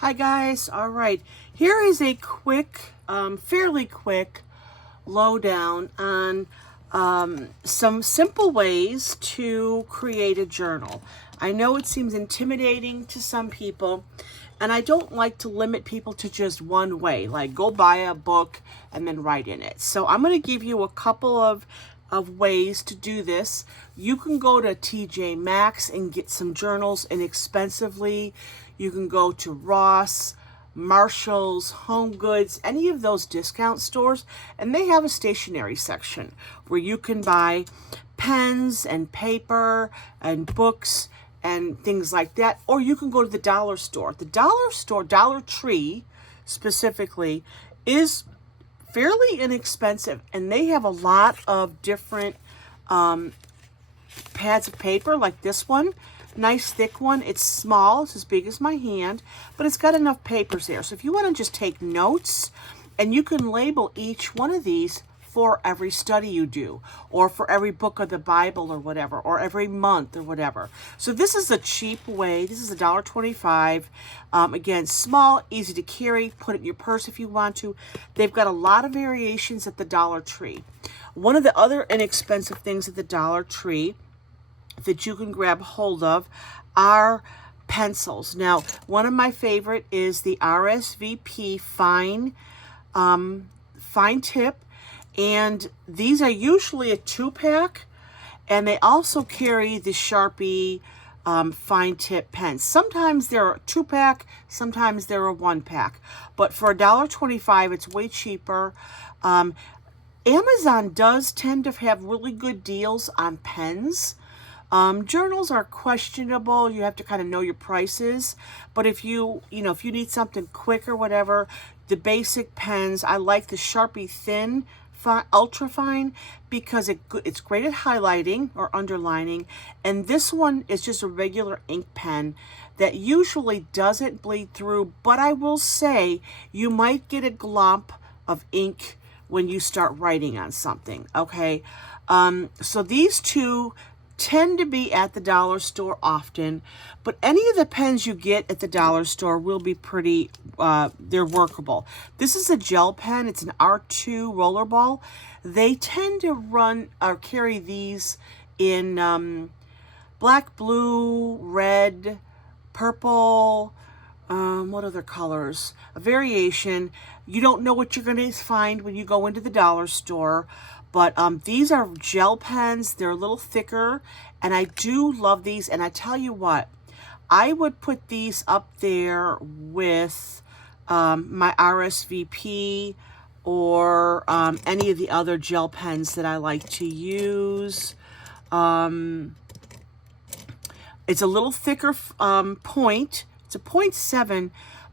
Hi guys, all right. Here is a quick, fairly quick lowdown on some simple ways to create a journal. I know it seems intimidating to some people, and I don't like to limit people to just one way, like go buy a book and then write in it. So I'm going to give you a couple of ways to do this. You can go to TJ Maxx and get some journals inexpensively. You can go to Ross, Marshall's, Home Goods, any of those discount stores, and they have a stationery section where you can buy pens and paper and books and things like that. Or you can go to the dollar store. The dollar store, Dollar Tree specifically, is fairly inexpensive, and they have a lot of different pads of paper like this one. Nice thick one. It's small, it's as big as my hand, but it's got enough papers there. So if you want to just take notes, and you can label each one of these for every study you do, or for every book of the Bible or whatever, or every month or whatever. So this is a cheap way. This is $1.25. Again, small, easy to carry. Put it in your purse if you want to. They've got a lot of variations at the Dollar Tree. One of the other inexpensive things at the Dollar Tree that you can grab hold of are pencils. Now, one of my favorite is the RSVP fine tip, and these are usually a 2-pack, and they also carry the Sharpie fine tip pens. Sometimes they're a 2-pack, sometimes they're a 1-pack, but for $1.25 it's way cheaper. Amazon does tend to have really good deals on pens. Journals are questionable. You have to kind of know your prices. But if you need something quick or whatever, the basic pens, I like the Sharpie Thin Ultra Fine because it's great at highlighting or underlining. And this one is just a regular ink pen that usually doesn't bleed through. But I will say you might get a glomp of ink when you start writing on something, okay? So these two tend to be at the dollar store often, but any of the pens you get at the dollar store will be pretty, they're workable. This is a gel pen. It's an R2 rollerball. They tend to run or carry these in black, blue, red, purple, what other colors? A variation. You don't know what you're going to find when you go into the dollar store. But these are gel pens. They're a little thicker, and I do love these. And I tell you what, I would put these up there with my RSVP or any of the other gel pens that I like to use. It's a little thicker point. It's a 0.7,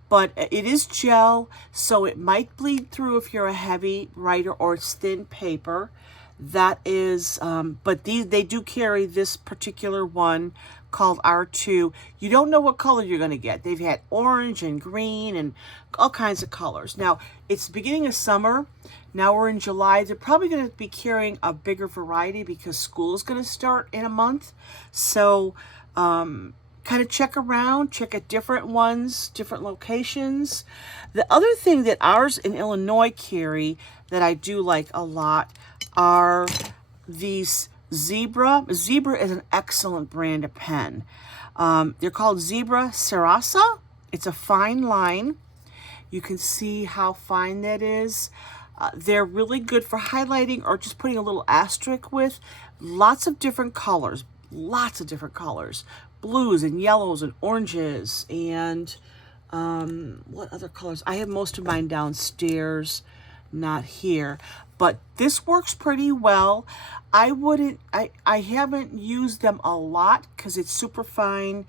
but it is gel, so it might bleed through if you're a heavy writer or it's thin paper. That is, but they do carry this particular one called R2. You don't know what color you're going to get. They've had orange and green and all kinds of colors. Now, it's the beginning of summer. Now we're in July. They're probably going to be carrying a bigger variety because school is going to start in a month. So, kind of check around, check at different ones, different locations. The other thing that ours in Illinois carry that I do like a lot are these Zebra. Zebra is an excellent brand of pen. They're called Zebra Serasa. It's a fine line. You can see how fine that is. They're really good for highlighting or just putting a little asterisk with. Lots of different colors. Blues and yellows and oranges and what other colors? I have most of mine downstairs, not here, but this works pretty well. I haven't used them a lot because it's super fine,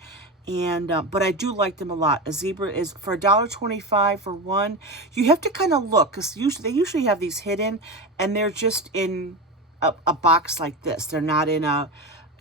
and but I do like them a lot. A Zebra is for $1.25 for one. You have to kind of look because they usually have these hidden, and they're just in a box like this. They're not in a,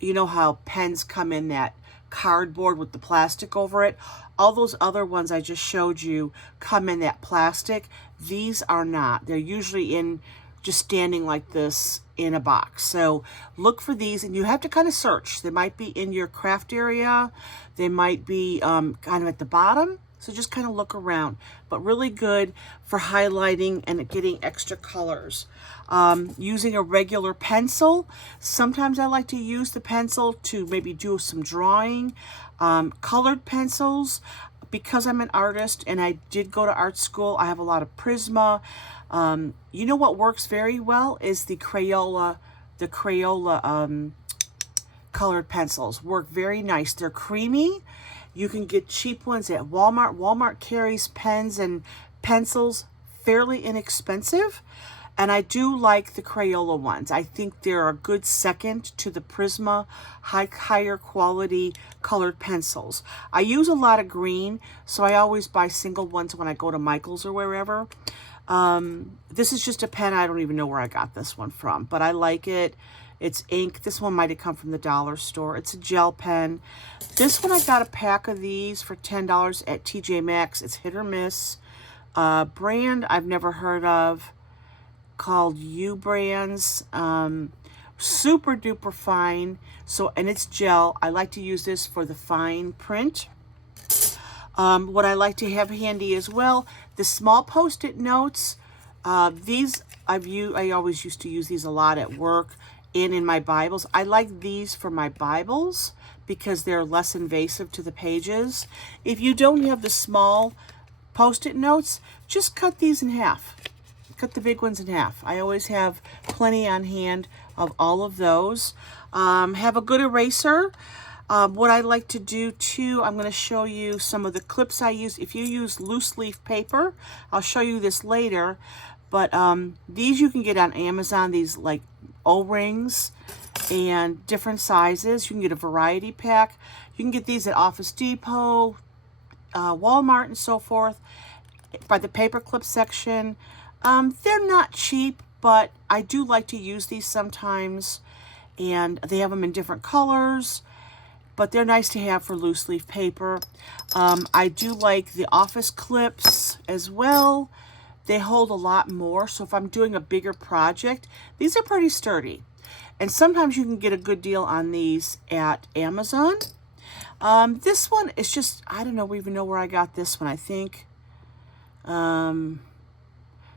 you know how pens come in that cardboard with the plastic over it. All those other ones I just showed you come in that plastic. These are not. They're usually in just standing like this in a box. So look for these, and you have to kind of search. They might be in your craft area. They might be kind of at the bottom. So just kind of look around, but really good for highlighting and getting extra colors. Using a regular pencil. Sometimes I like to use the pencil to maybe do some drawing. Colored pencils, because I'm an artist and I did go to art school, I have a lot of Prisma. You know what works very well is the Crayola colored pencils. Work very nice. They're creamy. You can get cheap ones at Walmart. Walmart carries pens and pencils fairly inexpensive. And I do like the Crayola ones. I think they're a good second to the Prisma higher quality colored pencils. I use a lot of green, so I always buy single ones when I go to Michael's or wherever. This is just a pen. I don't even know where I got this one from, but I like it. It's ink. This one might have come from the dollar store. It's a gel pen. This one, I got a pack of these for $10 at TJ Maxx. It's hit or miss. Brand I've never heard of, called U Brands. Super duper fine. So, and it's gel. I like to use this for the fine print. What I like to have handy as well, the small Post-it notes. These I always used to use these a lot at work and in my Bibles. I like these for my Bibles because they're less invasive to the pages. If you don't have the small Post-it notes, just cut these in half. Cut the big ones in half. I always have plenty on hand of all of those. Have a good eraser. What I like to do too, I'm going to show you some of the clips I use. If you use loose leaf paper, I'll show you this later, but these you can get on Amazon, these like O-rings and different sizes. You can get a variety pack. You can get these at Office Depot, Walmart, and so forth, by the paper clip section. They're not cheap, but I do like to use these sometimes, and they have them in different colors, but they're nice to have for loose leaf paper. I do like the office clips as well. They hold a lot more, so if I'm doing a bigger project, these are pretty sturdy. And sometimes you can get a good deal on these at Amazon. This one is just, I don't know, even know where I got this one, I think.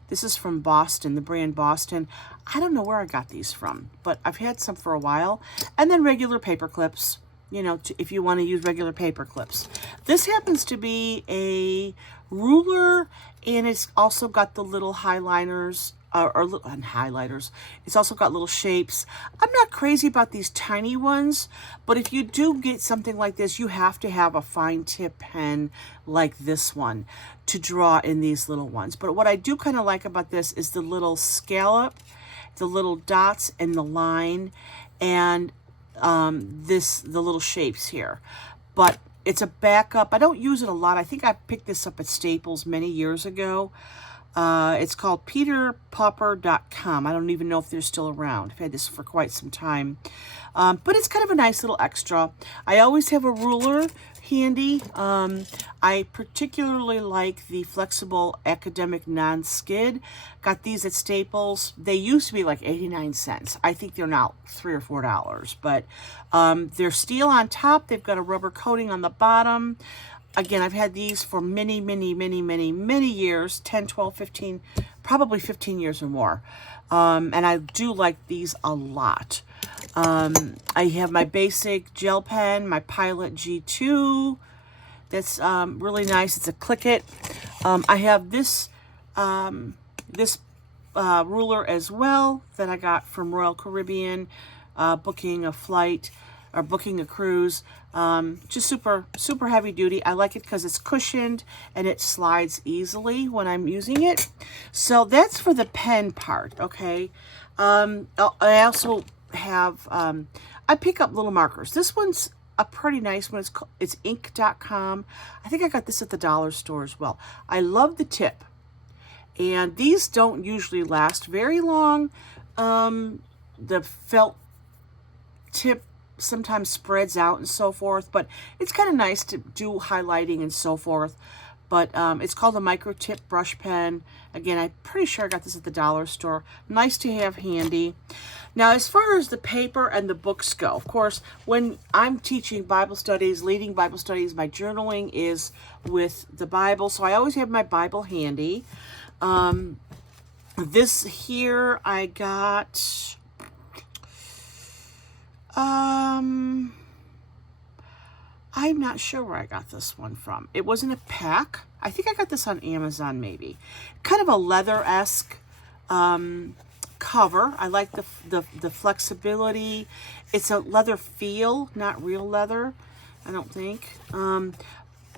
This is from Boston, the brand Boston. I don't know where I got these from, but I've had some for a while. And then regular paper clips, you know, if you want to use regular paper clips. This happens to be a ruler, and it's also got the little highliners, and highlighters. It's also got little shapes. I'm not crazy about these tiny ones, but if you do get something like this, you have to have a fine tip pen like this one to draw in these little ones. But what I do kind of like about this is the little scallop, the little dots and the line, and the little shapes here. But it's a backup. I don't use it a lot. I think I picked this up at Staples many years ago. It's called peterpopper.com. I don't even know if they're still around. I've had this for quite some time. But it's kind of a nice little extra. I always have a ruler handy. I particularly like the flexible academic non-skid. Got these at Staples. They used to be like 89 cents. I think they're now $3 or $4. But they're steel on top. They've got a rubber coating on the bottom. Again, I've had these for many years, 10, 12, 15, probably 15 years or more. And I do like these a lot. I have my basic gel pen, my Pilot G2. That's really nice. It's a Click It. I have this ruler as well that I got from Royal Caribbean, booking a flight or booking a cruise. Just super heavy duty. I like it because it's cushioned and it slides easily when I'm using it. So that's for the pen part, okay? I also have, I pick up little markers. This one's a pretty nice one. It's ink.com. I think I got this at the dollar store as well. I love the tip. And these don't usually last very long. The felt tip sometimes spreads out and so forth, but it's kind of nice to do highlighting and so forth. but it's called a micro tip brush pen. Again, I'm pretty sure I got this at the dollar store. Nice to have handy. Now, as far as the paper and the books go, of course, when I'm teaching Bible studies, leading Bible studies, my journaling is with the Bible. So I always have my Bible handy. This here I got, I'm not sure where I got this one from. It wasn't a pack. I think I got this on Amazon maybe. Kind of a leather-esque cover. I like the flexibility. It's a leather feel, not real leather, I don't think.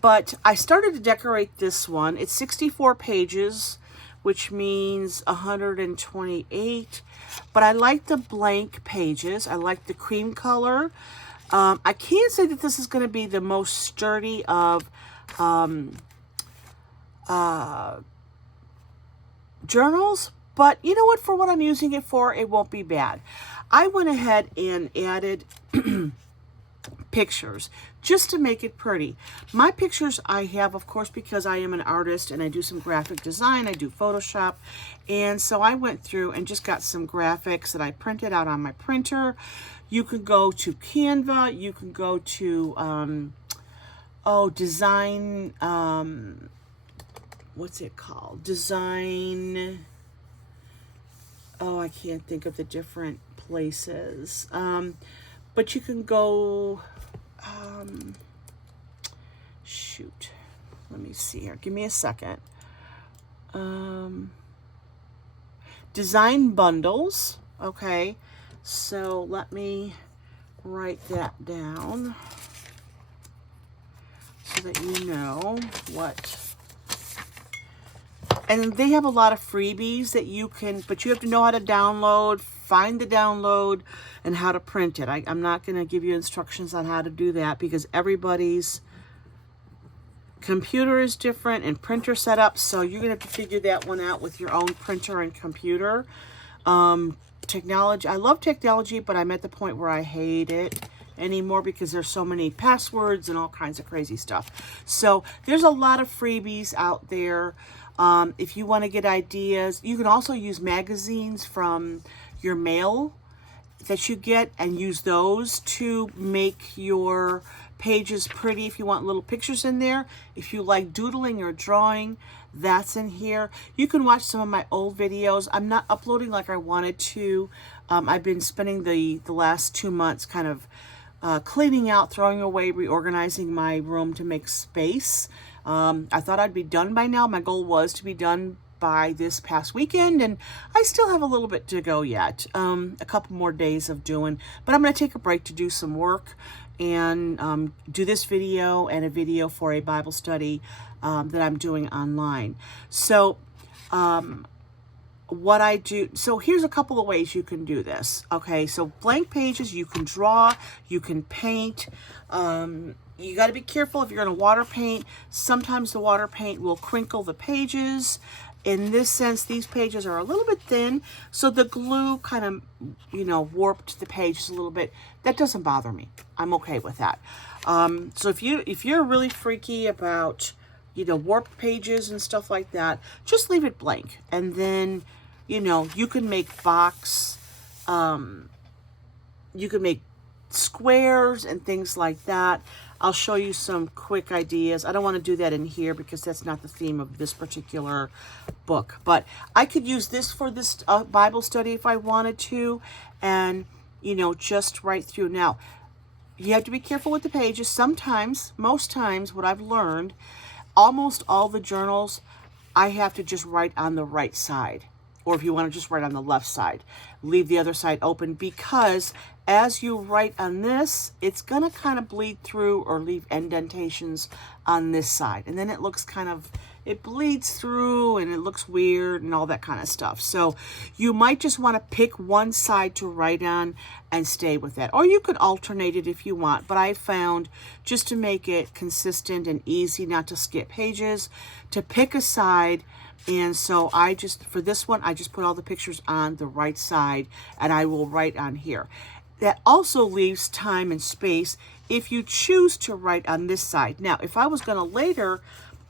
But I started to decorate this one. It's 64 pages, which means 128. But I like the blank pages. I like the cream color. I can't say that this is going to be the most sturdy of journals, but you know what? For what I'm using it for, it won't be bad. I went ahead and added pictures just to make it pretty. My pictures I have, of course, because I am an artist and I do some graphic design, I do Photoshop, and so I went through and just got some graphics that I printed out on my printer. You can go to Canva, you can go to design, what's it called? Design, I can't think of the different places. But you can go, shoot, let me see here. Give me a second. Design bundles, okay. So let me write that down so that you know what. And they have a lot of freebies that you can, but you have to know how to download, find the download, and how to print it. I'm not going to give you instructions on how to do that because everybody's computer is different and printer setup, so you're going to have to figure that one out with your own printer and computer. Technology, I love technology, but I'm at the point where I hate it anymore because there's so many passwords and all kinds of crazy stuff. So there's a lot of freebies out there. If you want to get ideas, you can also use magazines from your mail that you get and use those to make your pages pretty. If you want little pictures in there, if you like doodling or drawing, that's in here. You can watch some of my old videos. I'm not uploading like I wanted to. I've been spending the last 2 months kind of cleaning out, throwing away, reorganizing my room to make space. I thought I'd be done by now. My goal was to be done by this past weekend, and I still have a little bit to go yet. A couple more days of doing, but I'm going to take a break to do some work and do this video and a video for a Bible study that I'm doing online. So what I do, so here's a couple of ways you can do this. Okay, so blank pages, you can draw, you can paint. You got to be careful if you're going to water paint. Sometimes the water paint will crinkle the pages. In this sense, these pages are a little bit thin, so the glue kind of, warped the pages a little bit. That doesn't bother me. I'm okay with that. So if you're really freaky about, warped pages and stuff like that, just leave it blank. And then, you can make box, you can make squares and things like that. I'll show you some quick ideas. I don't want to do that in here because that's not the theme of this particular book. But I could use this for this Bible study if I wanted to, and, just right through. Now, you have to be careful with the pages. Sometimes, most times, what I've learned, almost all the journals, I have to just write on the right side. Or if you want to just write on the left side, leave the other side open, because as you write on this, it's going to kind of bleed through or leave indentations on this side. And then it looks it bleeds through and it looks weird and all that kind of stuff. So you might just want to pick one side to write on and stay with that. Or you could alternate it if you want. But I found, just to make it consistent and easy, not to skip pages, to pick a side. And so for this one, I just put all the pictures on the right side and I will write on here. That also leaves time and space if you choose to write on this side. Now, if I was going to later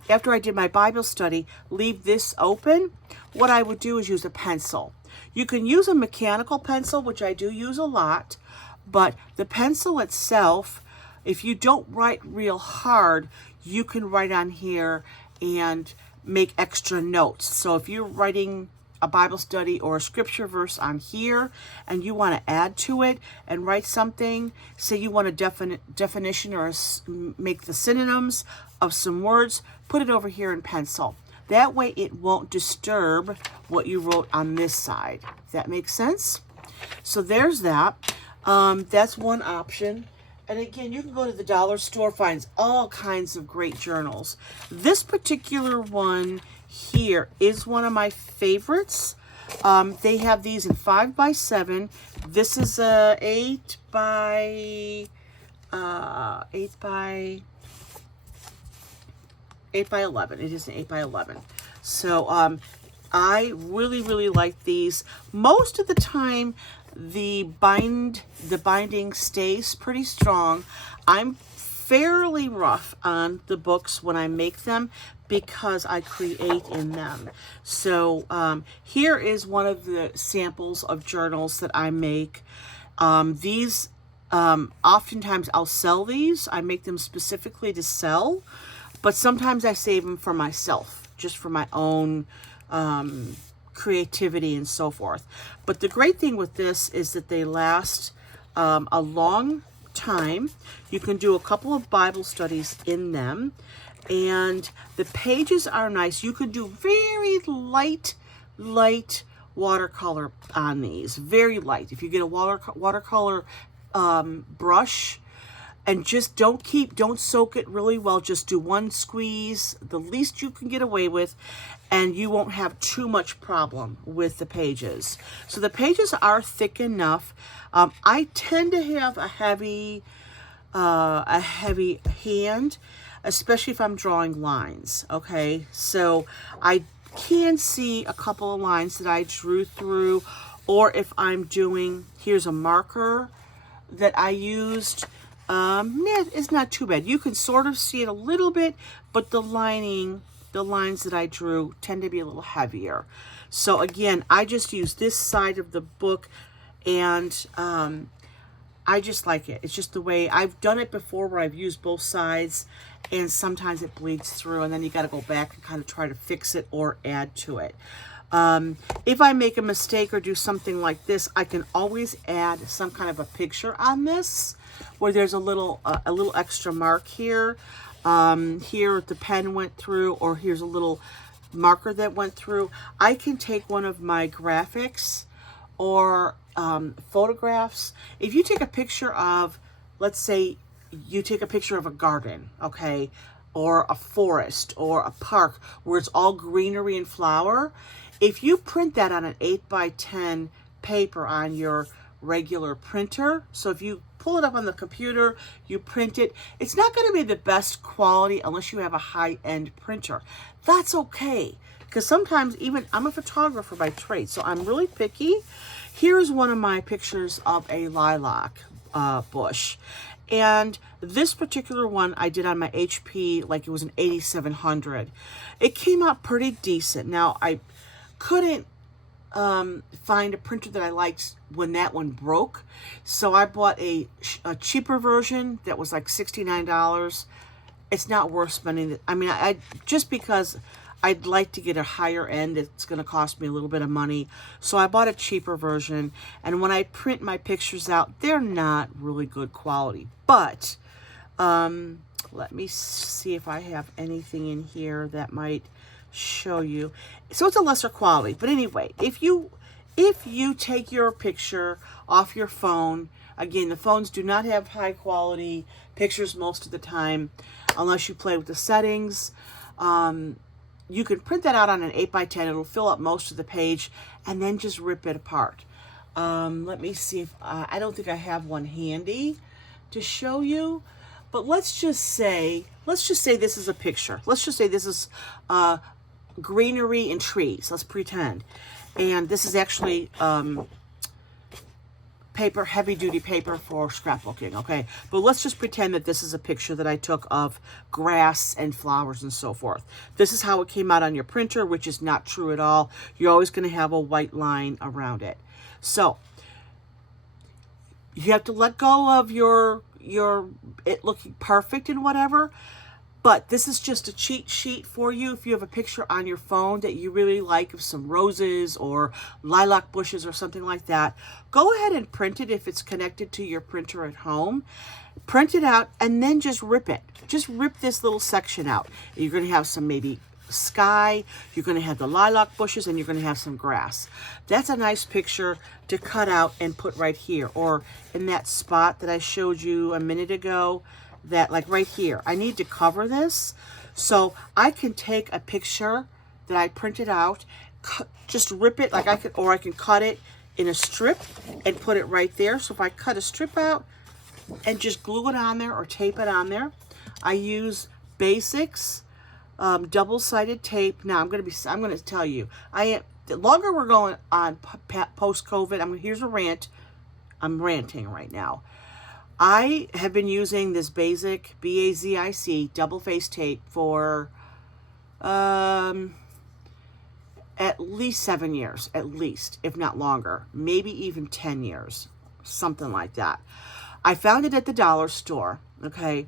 after I did my Bible study, leave this open, what I would do is use a pencil. You can use a mechanical pencil, which I do use a lot, but the pencil itself, if you don't write real hard, you can write on here and make extra notes. So if you're writing a Bible study or a scripture verse on here and you want to add to it and write something, say you want a definition or make the synonyms of some words, put it over here in pencil. That way it won't disturb what you wrote on this side. If that makes sense? So there's that. That's one option. And again, you can go to the dollar store, finds all kinds of great journals. This particular one here is one of my favorites. They have these in 5x7. This is a 8 by 11. It is an 8 by 11. So I really like these. Most of the time, the binding stays pretty strong. I'm fairly rough on the books when I make them because I create in them. So here is one of the samples of journals that I make. These oftentimes I'll sell these. I make them specifically to sell, but sometimes I save them for myself, just for my own creativity and so forth. But the great thing with this is that they last a long time. You can do a couple of Bible studies in them, and the pages are nice. You could do very light watercolor on these, very light. If you get a watercolor brush, and just don't soak it really well. Just do one squeeze, the least you can get away with, and you won't have too much problem with the pages. So the pages are thick enough. I tend to have a heavy hand, especially if I'm drawing lines, okay? So I can see a couple of lines that I drew through, or if I'm doing, here's a marker that I used. It's not too bad. You can sort of see it a little bit, but the lines that I drew tend to be a little heavier. So again, I just use this side of the book, and I just like it. It's just the way I've done it before, where I've used both sides, and sometimes it bleeds through, and then you got to go back and kind of try to fix it or add to it. If I make a mistake or do something like this, I can always add some kind of a picture on this, where there's a little extra mark here. Here the pen went through, or here's a little marker that went through. I can take one of my graphics or photographs. If you take a picture of, let's say you take a picture of a garden, okay, or a forest or a park where it's all greenery and flower, if you print that on an 8x10 paper on your regular printer, so if you pull it up on the computer, you print it, it's not going to be the best quality unless you have a high-end printer. That's okay, because sometimes, even I'm a photographer by trade, so I'm really picky. Here's one of my pictures of a lilac bush, and this particular one I did on my HP, like it was an 8700. It came out pretty decent. Now, I couldn't find a printer that I liked when that one broke, so I bought a cheaper version that was like $69. It's not worth spending it. I mean, I just because I'd like to get a higher end, it's going to cost me a little bit of money, so I bought a cheaper version. And when I print my pictures out, they're not really good quality. But let me see if I have anything in here that might show you. So it's a lesser quality, but anyway, if you take your picture off your phone, again, the phones do not have high quality pictures most of the time unless you play with the settings. You can print that out on an 8x10. It'll fill up most of the page, and then just rip it apart. Let me see if I don't think I have one handy to show you, but let's just say this is a picture. Let's just say this is greenery and trees. Let's pretend. And this is actually paper, heavy duty paper for scrapbooking, okay? But let's just pretend that this is a picture that I took of grass and flowers and so forth. This is how it came out on your printer, which is not true at all. You're always going to have a white line around it. So you have to let go of it looking perfect and whatever. But this is just a cheat sheet for you. If you have a picture on your phone that you really like of some roses or lilac bushes or something like that, go ahead and print it if it's connected to your printer at home. Print it out and then just rip it. Just rip this little section out. You're going to have some maybe sky, you're going to have the lilac bushes, and you're going to have some grass. That's a nice picture to cut out and put right here, or in that spot that I showed you a minute ago. That, like right here, I need to cover this, so I can take a picture that I printed out, just rip it like I can, or I can cut it in a strip and put it right there. So if I cut a strip out and just glue it on there or tape it on there, I use Basics double-sided tape. Now I'm gonna tell you, the longer we're going on post-COVID, here's a rant. I'm ranting right now. I have been using this Basic, B-A-Z-I-C, double-face tape for at least 7 years, at least, if not longer, maybe even 10 years, something like that. I found it at the dollar store, okay,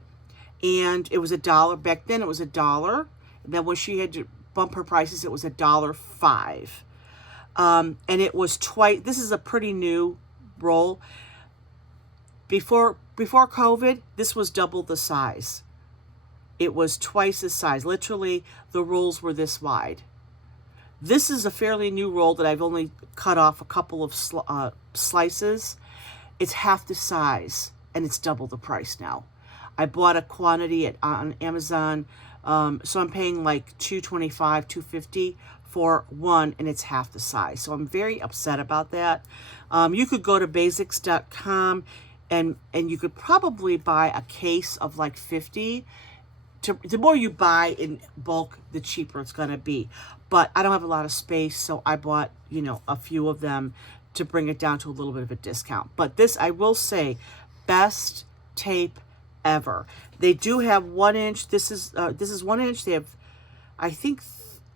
and it was $1. Back then it was $1, and then when she had to bump her prices, it was $1.05. And it was twice, this is a pretty new roll. Before COVID, this was double the size. It was twice the size. Literally, the rolls were this wide. This is a fairly new roll that I've only cut off a couple of slices. It's half the size, and it's double the price now. I bought a quantity on Amazon, so I'm paying like $2.25, $2.50 for one, and it's half the size. So I'm very upset about that. You could go to basics.com. And you could probably buy a case of like 50. The more you buy in bulk, the cheaper it's going to be. But I don't have a lot of space, so I bought, a few of them to bring it down to a little bit of a discount. But this, I will say, best tape ever. They do have 1 inch. This is 1 inch. They have, I think,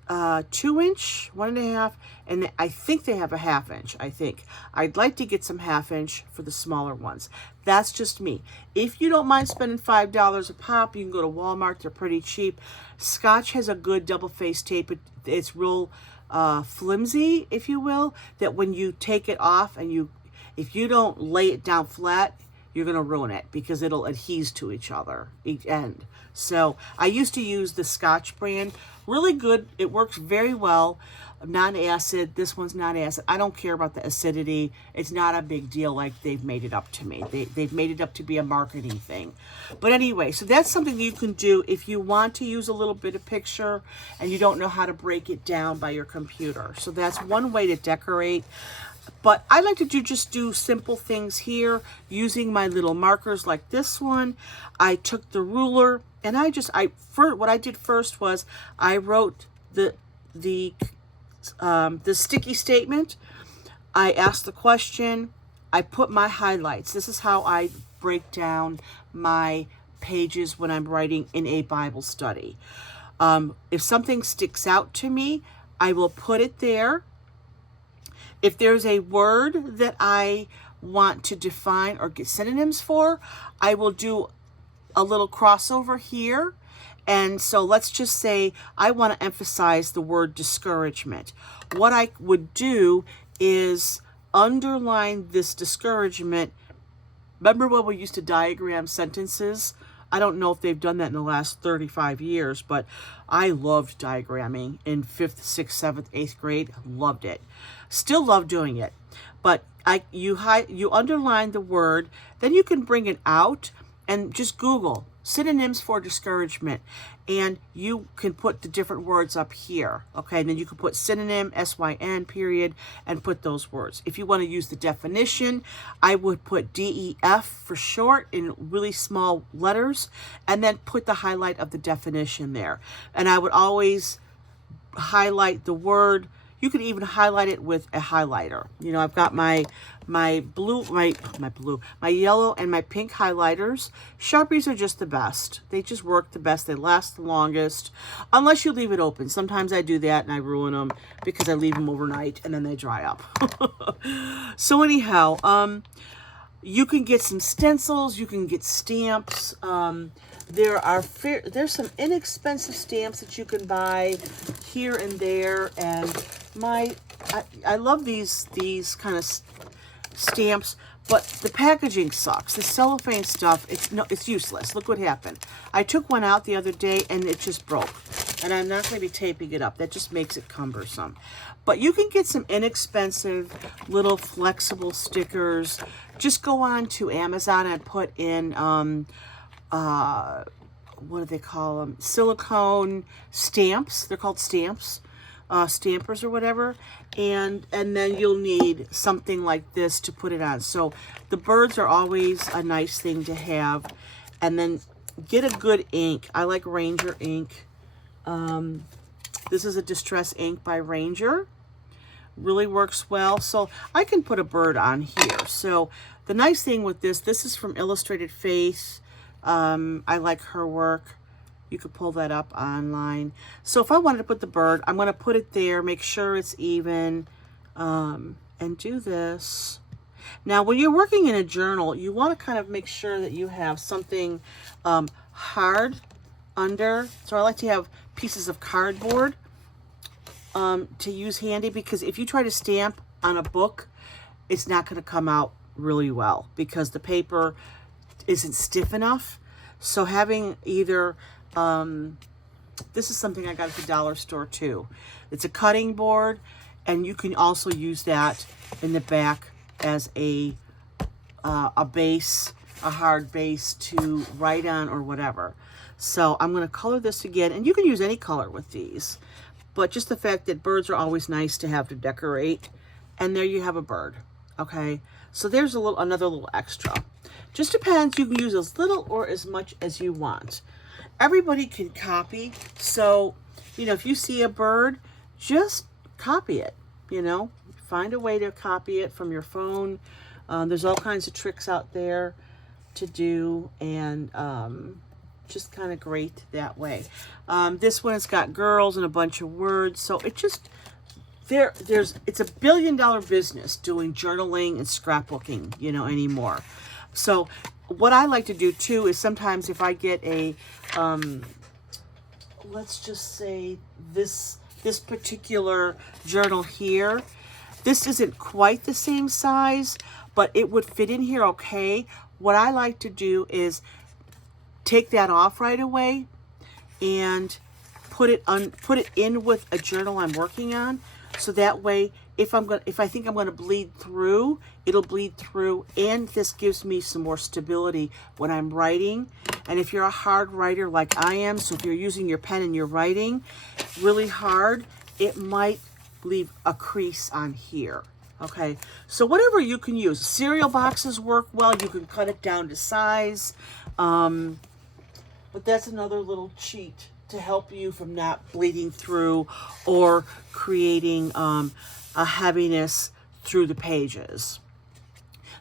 2 inch, 1.5, and I think they have a 1/2 inch. I think I'd like to get some 1/2 inch for the smaller ones. That's just me. If you don't mind spending $5 a pop, you can go to Walmart. They're pretty cheap. Scotch has a good double-faced tape. It's real flimsy, if you will, that when you take it off and if you don't lay it down flat, you're going to ruin it because it'll adhere to each end. So I used to use the Scotch brand. Really good. It works very well. Non-acid. This one's non-acid. I don't care about the acidity. It's not a big deal like they've made it up to me. They've made it up to be a marketing thing. But anyway, so that's something you can do if you want to use a little bit of picture and you don't know how to break it down by your computer. So that's one way to decorate. But I like to just do simple things here using my little markers like this one. I took the ruler and what I did first was I wrote the sticky statement. I asked the question. I put my highlights. This is how I break down my pages when I'm writing in a Bible study. If something sticks out to me, I will put it there. If there's a word that I want to define or get synonyms for, I will do a little crossover here. And so let's just say I want to emphasize the word discouragement. What I would do is underline this discouragement. Remember when we used to diagram sentences? I don't know if they've done that in the last 35 years, but I loved diagramming in 5th, 6th, 7th, 8th grade. Loved it. Still love doing it. But you underline the word, then you can bring it out and just Google synonyms for discouragement, and you can put the different words up here, okay? And then you can put synonym, SYN, period, and put those words. If you want to use the definition, I would put DEF for short in really small letters, and then put the highlight of the definition there. And I would always highlight the word, You can even highlight it with a highlighter. You know, I've got my yellow and my pink highlighters. Sharpies are just the best. They just work the best. They last the longest, unless you leave it open. Sometimes I do that and I ruin them because I leave them overnight and then they dry up. So anyhow, you can get some stencils. You can get stamps. There's some inexpensive stamps that you can buy here and there, and I love these kind of stamps, but the packaging sucks. The cellophane stuff, it's useless. Look what happened. I took one out the other day and it just broke, and I'm not going to be taping it up. That just makes it cumbersome. But you can get some inexpensive little flexible stickers. Just go on to Amazon and put in what do they call them? Silicone stamps. They're called stamps, stampers or whatever. And then you'll need something like this to put it on. So the birds are always a nice thing to have. And then get a good ink. I like Ranger ink. This is a Distress ink by Ranger. Really works well. So I can put a bird on here. So the nice thing with this is from Illustrated Faith. I like her work. You could pull that up online. So if I wanted to put the bird, I'm going to put it there, make sure it's even, and do this. Now, when you're working in a journal, you want to kind of make sure that you have something hard under. So I like to have pieces of cardboard to use handy, because if you try to stamp on a book, it's not going to come out really well because the paper isn't stiff enough. So having either, this is something I got at the dollar store too. It's a cutting board, and you can also use that in the back as a base, a hard base to write on or whatever. So I'm going to color this again, and you can use any color with these, but just the fact that birds are always nice to have to decorate. And there you have a bird. Okay, so there's another little extra. Just depends. You can use as little or as much as you want. Everybody can copy. So, you know, if you see a bird, just copy it. You know, find a way to copy it from your phone. There's all kinds of tricks out there to do, and just kind of great that way. This one has got girls and a bunch of words. So it just, it's a billion-dollar business doing journaling and scrapbooking, you know, anymore. So what I like to do too is sometimes if I get a, let's just say this particular journal here, this isn't quite the same size, but it would fit in here okay. What I like to do is take that off right away and put it in with a journal I'm working on. So that way, if I think I'm gonna bleed through, it'll bleed through, and this gives me some more stability when I'm writing. And if you're a hard writer like I am, so if you're using your pen and you're writing really hard, it might leave a crease on here. Okay, so whatever you can use. Cereal boxes work well. You can cut it down to size. But that's another little cheat to help you from not bleeding through or creating a heaviness through the pages.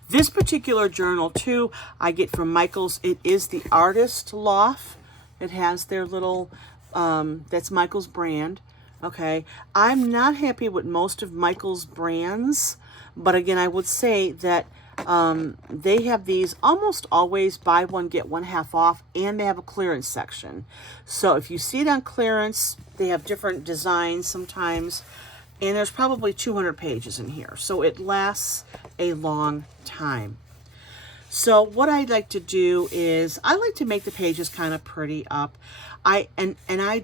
This particular journal too, I get from Michael's. It is the Artist Loft. It has their little, that's Michael's brand. Okay, I'm not happy with most of Michael's brands, but again, I would say that they have these almost always buy one get one half off, and they have a clearance section. So if you see it on clearance, they have different designs sometimes, and there's probably 200 pages in here, so it lasts a long time. So what I like to do is I like to make the pages kind of pretty up. I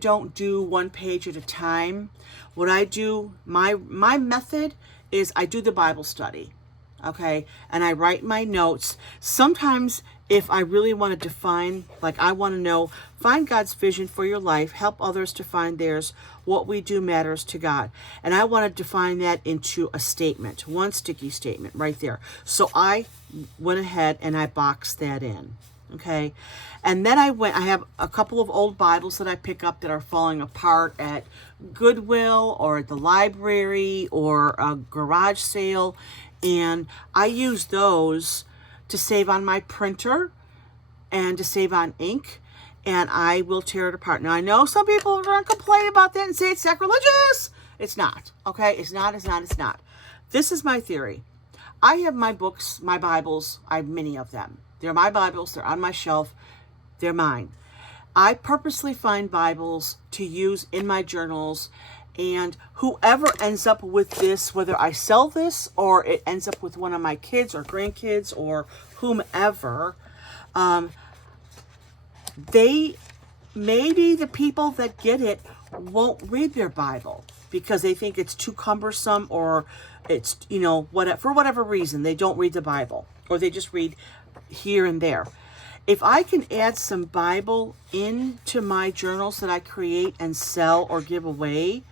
don't do one page at a time. What I do, my method is I do the Bible study. Okay, and I write my notes. Sometimes if I really want to define, like I want to know, find God's vision for your life, help others to find theirs, what we do matters to God. And I want to define that into a statement, one sticky statement right there. So I went ahead and I boxed that in. Okay. And then I have a couple of old Bibles that I pick up that are falling apart at Goodwill or at the library or a garage sale. And I use those to save on my printer and to save on ink. And I will tear it apart. Now, I know some people are going to complain about that and say it's sacrilegious. It's not. Okay. It's not. This is my theory. I have my books, my Bibles. I have many of them. They're my Bibles. They're on my shelf. They're mine. I purposely find Bibles to use in my journals, and whoever ends up with this, whether I sell this or it ends up with one of my kids or grandkids or whomever, maybe the people that get it won't read their Bible because they think it's too cumbersome, or it's, for whatever reason, they don't read the Bible, or they just read here and there. If I can add some Bible into my journals that I create and sell or give away,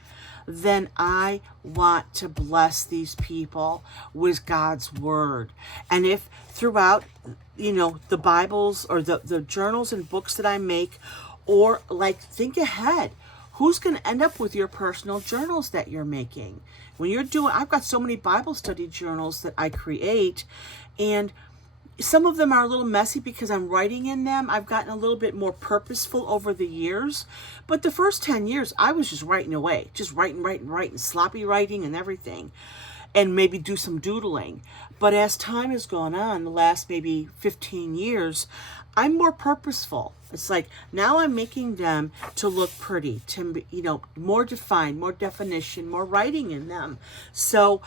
then I want to bless these people with God's word. And if throughout, the Bibles or the journals and books that I make, or think ahead, who's going to end up with your personal journals that you're making? I've got so many Bible study journals that I create, and some of them are a little messy because I'm writing in them. I've gotten a little bit more purposeful over the years. But the first 10 years, I was just writing away. Just writing, sloppy writing and everything. And maybe do some doodling. But as time has gone on, the last maybe 15 years, I'm more purposeful. It's like now I'm making them to look pretty, to be, more defined, more definition, more writing in them. So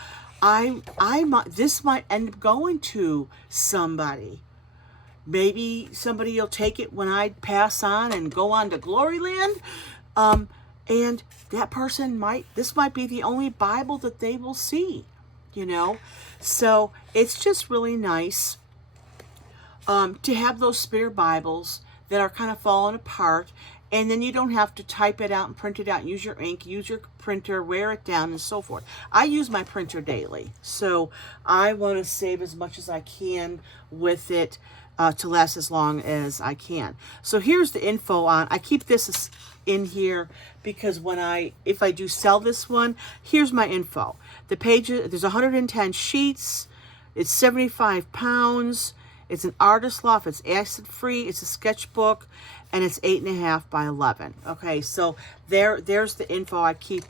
this might end up going to somebody. Maybe somebody will take it when I pass on and go on to glory land. And that person this might be the only Bible that they will see, So it's just really nice to have those spare Bibles that are kind of falling apart. And then you don't have to type it out and print it out, use your ink, use your printer, wear it down, and so forth. I use my printer daily, so I want to save as much as I can with it to last as long as I can. So here's the info on. I keep this in here because if I do sell this one, here's my info. The pages, there's 110 sheets. It's 75 pounds. It's an artist loft. It's acid free. It's a sketchbook. And it's 8.5 by 11. Okay, so there's the info I keep.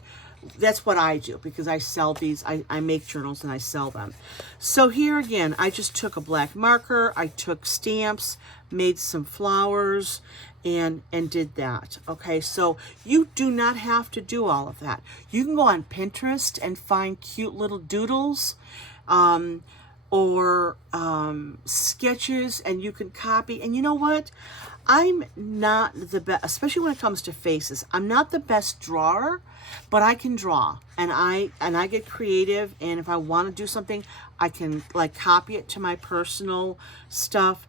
That's what I do because I sell these. I make journals and I sell them. So here again, I just took a black marker. I took stamps, made some flowers, and did that. Okay, so you do not have to do all of that. You can go on Pinterest and find cute little doodles. Or sketches, and you can copy. And you know what? I'm not the best, especially when it comes to faces. I'm not the best drawer, but I can draw, and I get creative. And if I want to do something, I can copy it to my personal stuff.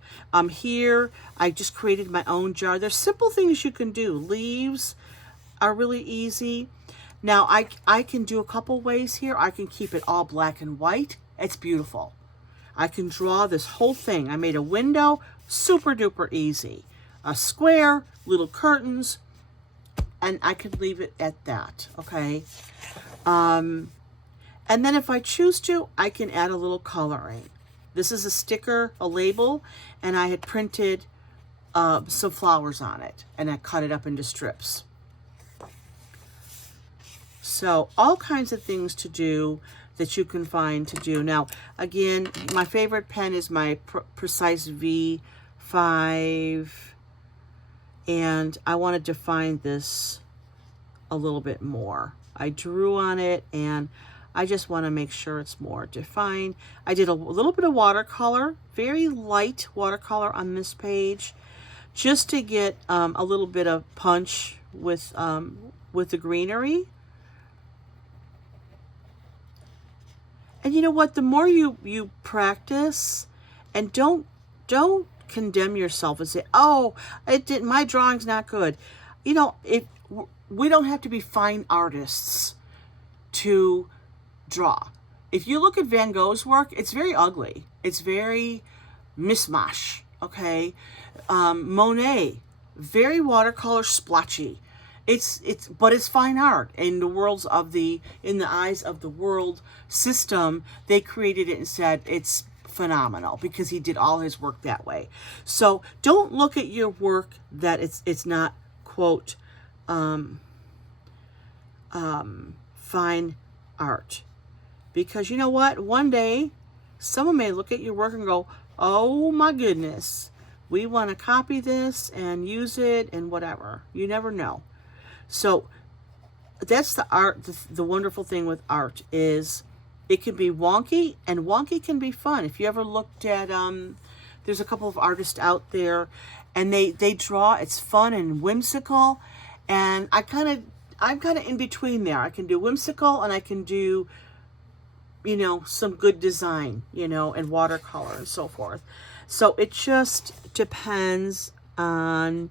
Here I just created my own jar. There's simple things you can do. Leaves are really easy. Now I can do a couple ways here. I can keep it all black and white. It's beautiful. I can draw this whole thing. I made a window, super duper easy. A square, little curtains, and I could leave it at that, okay? And then if I choose to, I can add a little coloring. This is a sticker, a label, and I had printed some flowers on it, and I cut it up into strips. So all kinds of things to do that you can find to do. Now, again, my favorite pen is my Precise V5, and I want to define this a little bit more. I drew on it, and I just want to make sure it's more defined. I did a little bit of watercolor, very light watercolor on this page, just to get a little bit of punch with the greenery. And you know what? The more you practice, and don't condemn yourself and say, "Oh, my drawing's not good." We don't have to be fine artists to draw. If you look at Van Gogh's work, it's very ugly. It's very mishmash. okay? Monet, very watercolor splotchy. But it's fine art in in the eyes of the world system. They created it and said it's phenomenal because he did all his work that way. So don't look at your work that it's not, quote, fine art, because you know what, one day someone may look at your work and go, oh my goodness, we want to copy this and use it and whatever. You never know. So that's the art. The wonderful thing with art is it can be wonky, and wonky can be fun. If you ever looked at there's a couple of artists out there, and they draw. It's fun and whimsical, and I'm kind of in between there. I can do whimsical, and I can do, you know, some good design, you know, and watercolor and so forth. So it just depends on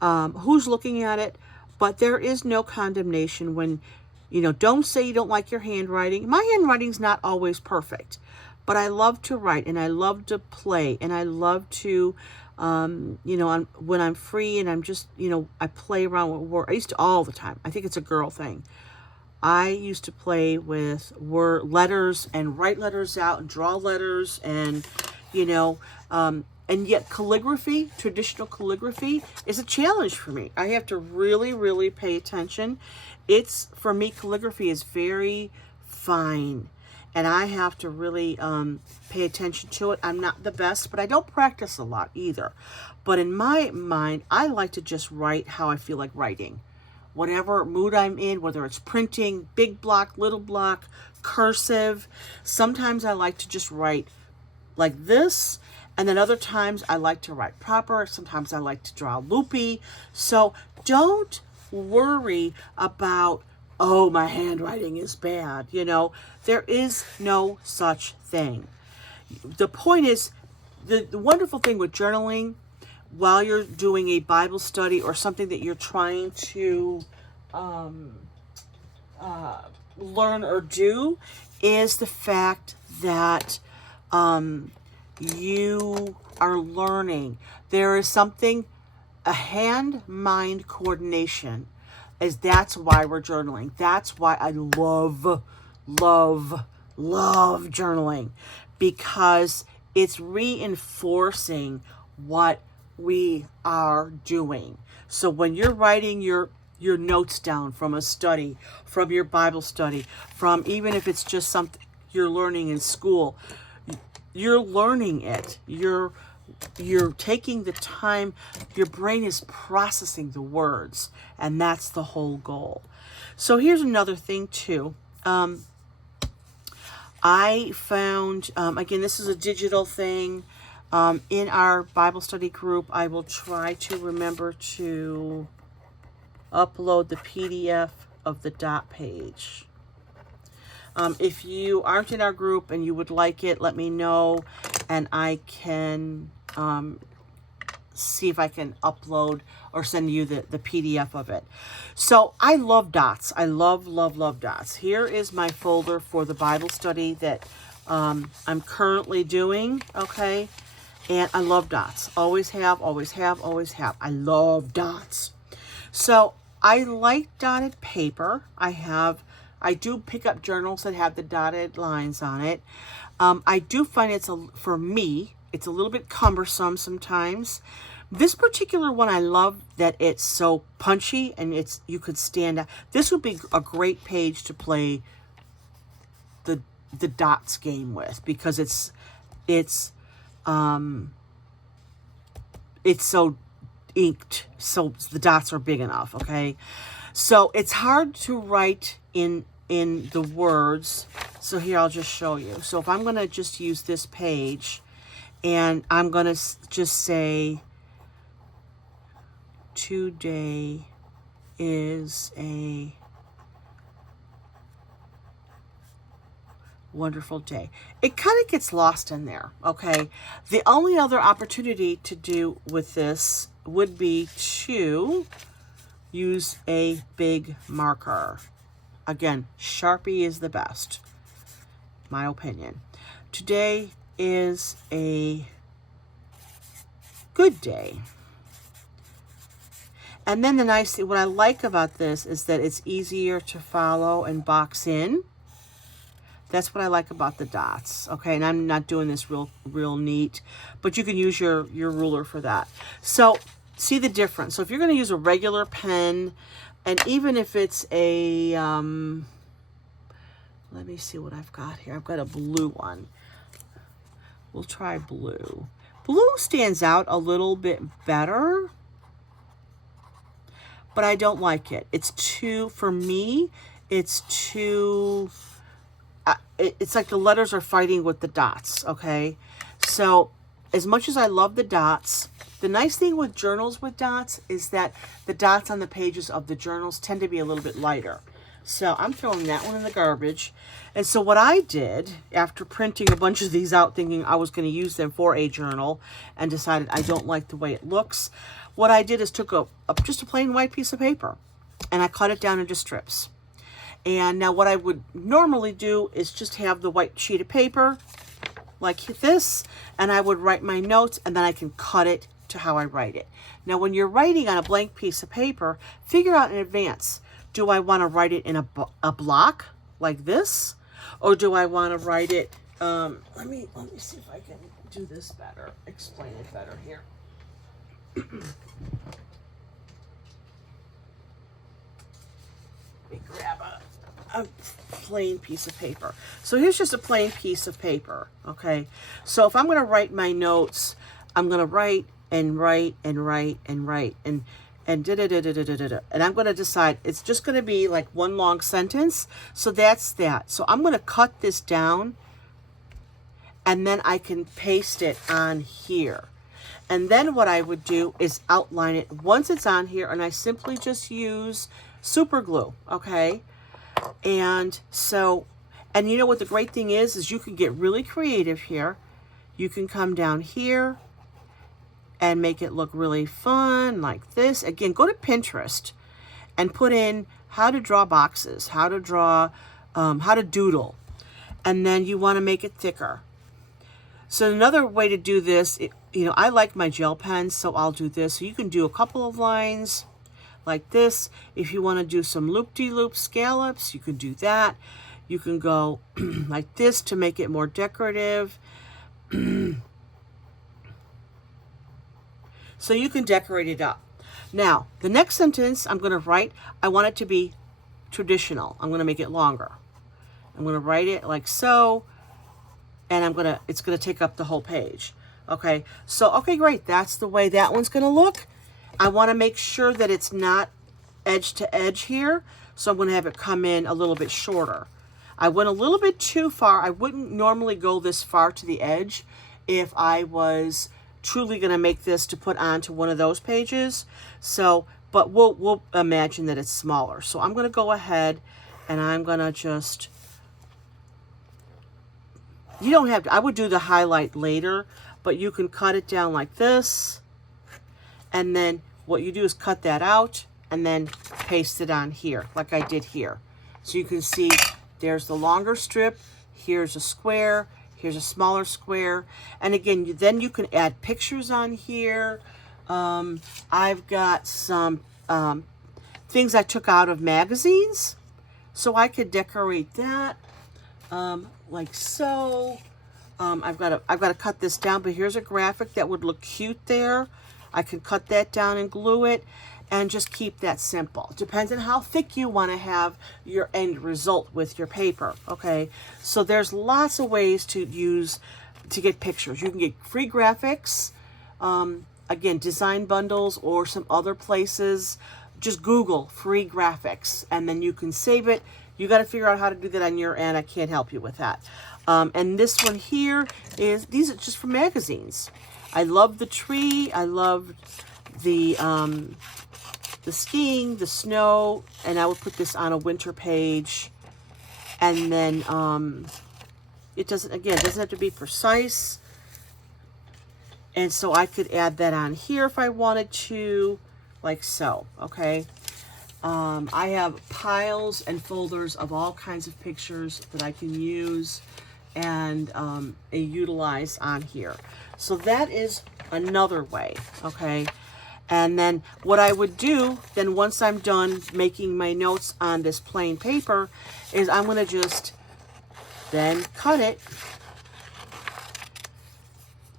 who's looking at it. But there is no condemnation when, you know, don't say you don't like your handwriting. My handwriting's not always perfect, but I love to write, and I love to play, and I love to, you know, when I'm free and I'm just, you know, I play around with words. I used to all the time. I think it's a girl thing. I used to play with letters and write letters out and draw letters, and, you know, and yet calligraphy, traditional calligraphy, is a challenge for me. I have to really, really pay attention. For me, calligraphy is very fine, and I have to really pay attention to it. I'm not the best, but I don't practice a lot either. But in my mind, I like to just write how I feel like writing. Whatever mood I'm in, whether it's printing, big block, little block, cursive. Sometimes I like to just write like this, and then other times I like to write proper. Sometimes I like to draw loopy. So don't worry about, oh, my handwriting is bad. You know, there is no such thing. The point is, the wonderful thing with journaling, while you're doing a Bible study or something that you're trying to learn or do, is the fact that you are learning. There is something, a hand-mind coordination, that's why we're journaling. That's why I love journaling, because it's reinforcing what we are doing. So when you're writing your notes down from a study, from your Bible study, from even if it's just something you're learning in school, you're learning it. You're taking the time. Your brain is processing the words, and that's the whole goal. So here's another thing too. I found, again, this is a digital thing. In our Bible study group, I will try to remember to upload the PDF of the dot page. If you aren't in our group and you would like it, let me know, and I can see if I can upload or send you the PDF of it. So I love dots. I love dots. Here is my folder for the Bible study that I'm currently doing, okay? And I love dots. Always have. I love dots. So I like dotted paper. I do pick up journals that have the dotted lines on it. I do find for me, it's a little bit cumbersome sometimes. This particular one, I love that it's so punchy and you could stand out. This would be a great page to play the dots game with, because it's so inked, so the dots are big enough, okay? So it's hard to write in the words. So here, I'll just show you. So if I'm going to just use this page, and I'm going to just say, today is a wonderful day. It kind of gets lost in there, okay? The only other opportunity to do with this would be to use a big marker. Again, Sharpie is the best, my opinion. Today is a good day. And then the nice thing, what I like about this is that it's easier to follow and box in. That's what I like about the dots, okay? And I'm not doing this real neat, but you can use your ruler for that. So see the difference. So if you're gonna use a regular pen, and even if it's a, let me see what I've got here. I've got a blue one. We'll try blue. Blue stands out a little bit better, but I don't like it. It's too, for me, it's too, it's like the letters are fighting with the dots, okay? So as much as I love the dots, the nice thing with journals with dots is that the dots on the pages of the journals tend to be a little bit lighter. So I'm throwing that one in the garbage. And so what I did after printing a bunch of these out thinking I was going to use them for a journal and decided I don't like the way it looks, what I did is took just a plain white piece of paper and I cut it down into strips. And now what I would normally do is just have the white sheet of paper like this, and I would write my notes, and then I can cut it to how I write it. Now when you're writing on a blank piece of paper, figure out in advance, do I want to write it in a block like this, or do I want to write it, let me see if I can do this better, explain it better here. Let me grab a plain piece of paper. So here's just a plain piece of paper, okay? So if I'm going to write my notes, I'm going to write and write and write and write and da-da-da-da-da-da-da. And I'm going to decide it's just going to be like one long sentence. So that's that. So I'm going to cut this down and then I can paste it on here. And then what I would do is outline it once it's on here, and I simply just use super glue, okay? And so, and you know what the great thing is you can get really creative here. You can come down here and make it look really fun like this. Again, go to Pinterest and put in how to draw boxes, how to draw, how to doodle. And then you want to make it thicker. So another way to do this, you know, I like my gel pens, so I'll do this. So you can do a couple of lines like this. If you want to do some loop-de-loop scallops, you can do that. You can go like this to make it more decorative. So you can decorate it up. Now, the next sentence I'm going to write, I want it to be traditional. I'm going to make it longer. I'm going to write it like so, and it's going to take up the whole page. Okay, so, okay, great. That's the way that one's going to look. I want to make sure that it's not edge to edge here, so I'm going to have it come in a little bit shorter. I went a little bit too far. I wouldn't normally go this far to the edge if I was truly going to make this to put onto one of those pages. So, but we'll imagine that it's smaller. So I'm going to go ahead and I'm going to just, you don't have to, I would do the highlight later, but you can cut it down like this. And then what you do is cut that out and then paste it on here like I did here. So you can see there's the longer strip, here's a square, here's a smaller square. And again, then you can add pictures on here. I've got some things I took out of magazines, so I could decorate that like so. I've got to cut this down, but here's a graphic that would look cute there. I can cut that down and glue it and just keep that simple. Depends on how thick you want to have your end result with your paper, okay? So there's lots of ways to get pictures. You can get free graphics, again, design bundles or some other places. Just Google free graphics and then you can save it. You got to figure out how to do that on your end. I can't help you with that. And this one here these are just from magazines. I love the tree. I love the skiing, the snow, and I would put this on a winter page. And then it doesn't have to be precise. And so I could add that on here if I wanted to, like so, okay? I have piles and folders of all kinds of pictures that I can use and utilize on here. So that is another way, okay? And then what I would do, then once I'm done making my notes on this plain paper, is I'm going to just then cut it.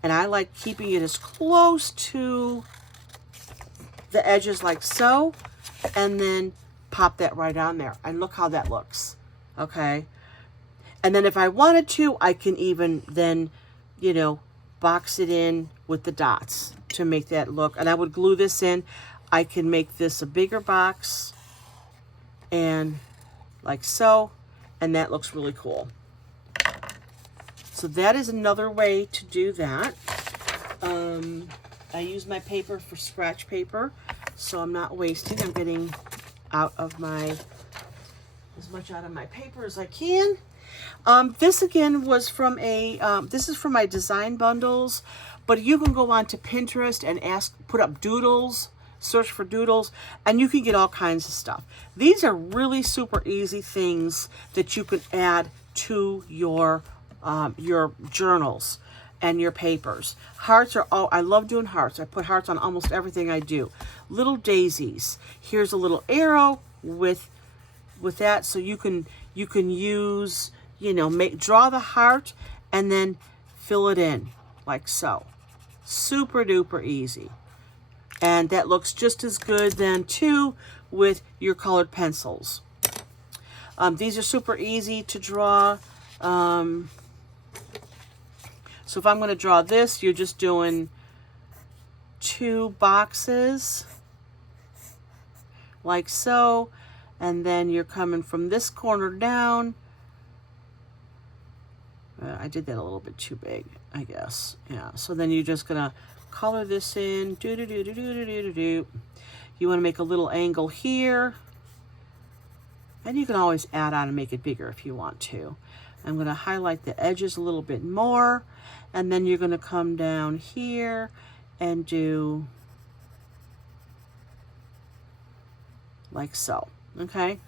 And I like keeping it as close to the edges like so, and then pop that right on there. And look how that looks, okay? And then if I wanted to, I can even then, you know, box it in with the dots to make that look. And I would glue this in. I can make this a bigger box and like so, and that looks really cool. So that is another way to do that. I use my paper for scratch paper, so I'm not wasting. I'm getting out of my, as much out of my paper as I can. This again was from a, this is from my design bundles, but you can go on to Pinterest and put up doodles, search for doodles, and you can get all kinds of stuff. These are really super easy things that you can add to your journals and your papers. Hearts are, oh, I love doing hearts. I put hearts on almost everything I do. Little daisies. Here's a little arrow with that, so you can use, you know, draw the heart and then fill it in like so. Super duper easy. And that looks just as good then too with your colored pencils. These are super easy to draw. So if I'm going to draw this, you're just doing 2 boxes like so, and then you're coming from this corner down. I did that a little bit too big, I guess. Yeah, so then you're just going to color this in. You want to make a little angle here. And you can always add on and make it bigger if you want to. I'm going to highlight the edges a little bit more. And then you're going to come down here and do like so, okay?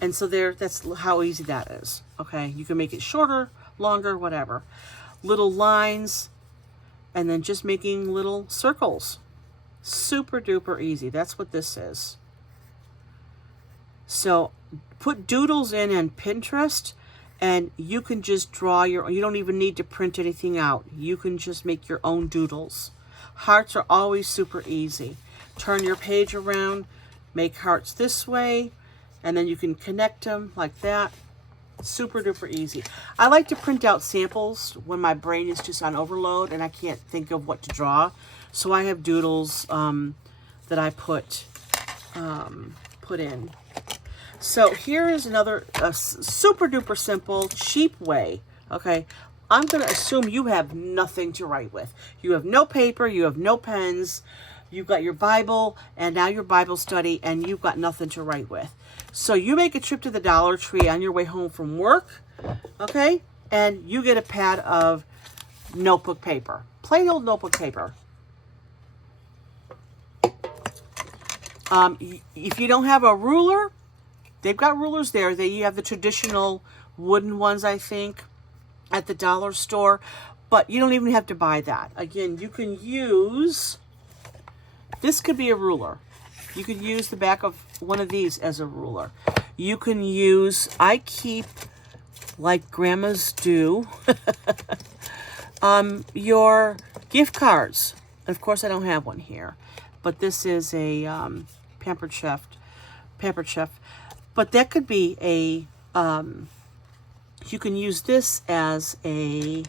And so there, that's how easy that is, okay? You can make it shorter, longer, whatever. Little lines, and then just making little circles. Super duper easy. That's what this is. So put doodles in Pinterest, and you can just draw your, you don't even need to print anything out. You can just make your own doodles. Hearts are always super easy. Turn your page around, make hearts this way, and then you can connect them like that. Super duper easy. I like to print out samples when my brain is just on overload and I can't think of what to draw. So I have doodles that I put in. So here is another super duper simple, cheap way, okay? I'm going to assume you have nothing to write with. You have no paper, you have no pens, you've got your Bible, and now your Bible study, and you've got nothing to write with. So you make a trip to the Dollar Tree on your way home from work, okay? And you get a pad of notebook paper, plain old notebook paper. If you don't have a ruler, they've got rulers there. You have the traditional wooden ones, I think, at the dollar store. But you don't even have to buy that. Again, you can use, this could be a ruler. You could use the back of one of these as a ruler. You can use, I keep, like grandmas do, your gift cards. Of course, I don't have one here. But this is a Pampered Chef. But that could be a, you can use this as a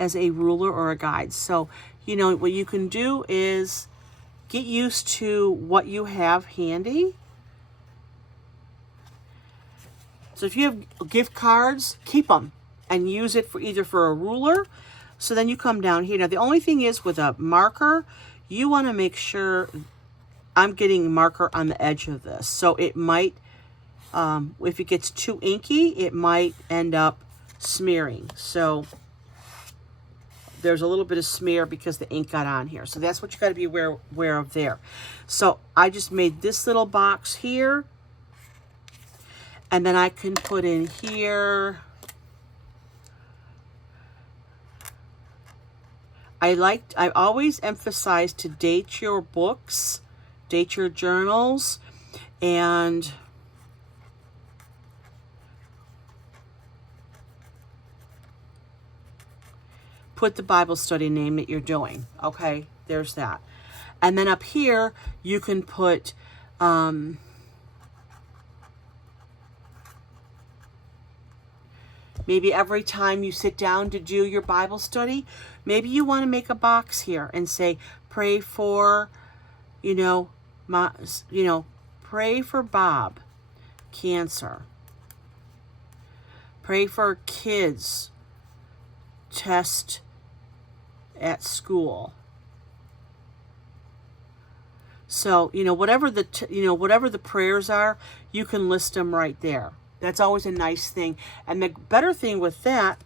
ruler or a guide. So, you know, what you can do is get used to what you have handy. So if you have gift cards, keep them and use it for either for a ruler. So then you come down here. Now, the only thing is with a marker, you want to make sure I'm getting marker on the edge of this. So it might, if it gets too inky, it might end up smearing. So there's a little bit of smear because the ink got on here. So that's what you got to be aware of there. So I just made this little box here. And then I can put in here I always emphasize to date your books, date your journals, and put the Bible study name that you're doing. Okay, there's that. And then up here, you can put maybe every time you sit down to do your Bible study, maybe you want to make a box here and say, pray for, pray for Bob, cancer. Pray for kids, test at school. So, whatever the prayers are, you can list them right there. That's always a nice thing. And the better thing with that,